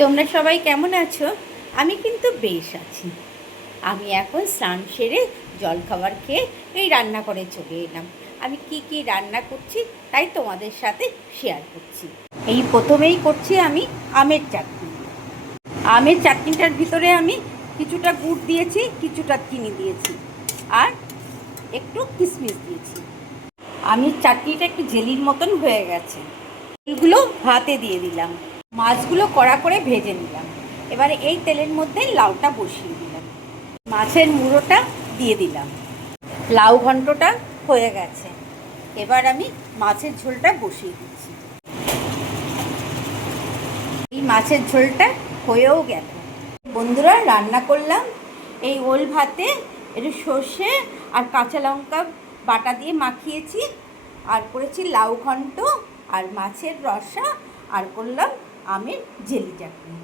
তোমরা সবাই কেমন আছো? আমি কিন্তু বেশ আছি। আমি এখন স্নান সেরে জলখাবার খেয়ে এই রান্নাঘরে চলে এলাম। আমি কি রান্না করছি তাই তোমাদের সাথে শেয়ার করছি। এই প্রথমেই করছি আমি আমের চাটনি। আমের চাটনিটার ভিতরে আমি কিছুটা গুড় দিয়েছি, কিছুটা চিনি দিয়েছি আর একটু কিশমিশ দিয়েছি। আমের চাটনিটা একটু জেলির মতন হয়ে গেছে। এগুলো ভাতে দিয়ে দিলাম, মাছগুলো কড়া করে ভেজে নিলাম। এবারে এই তেলের মধ্যে লাউটা বসিয়ে দিলাম, মাছের মুড়োটা দিয়ে দিলাম। লাউ ঘন্টটা হয়ে গেছে, এবার আমি মাছের ঝোলটা বসিয়ে দিচ্ছি। এই মাছের ঝোলটা হয়েও গেল। বন্ধুরা, রান্না করলাম এই ওল ভাতে একটু সর্ষে আর কাঁচা লঙ্কা বাটা দিয়ে মাখিয়েছি, আর করেছি লাউ ঘন্ট আর মাছের রসা, আর করলাম আমের জেলি চাটনি।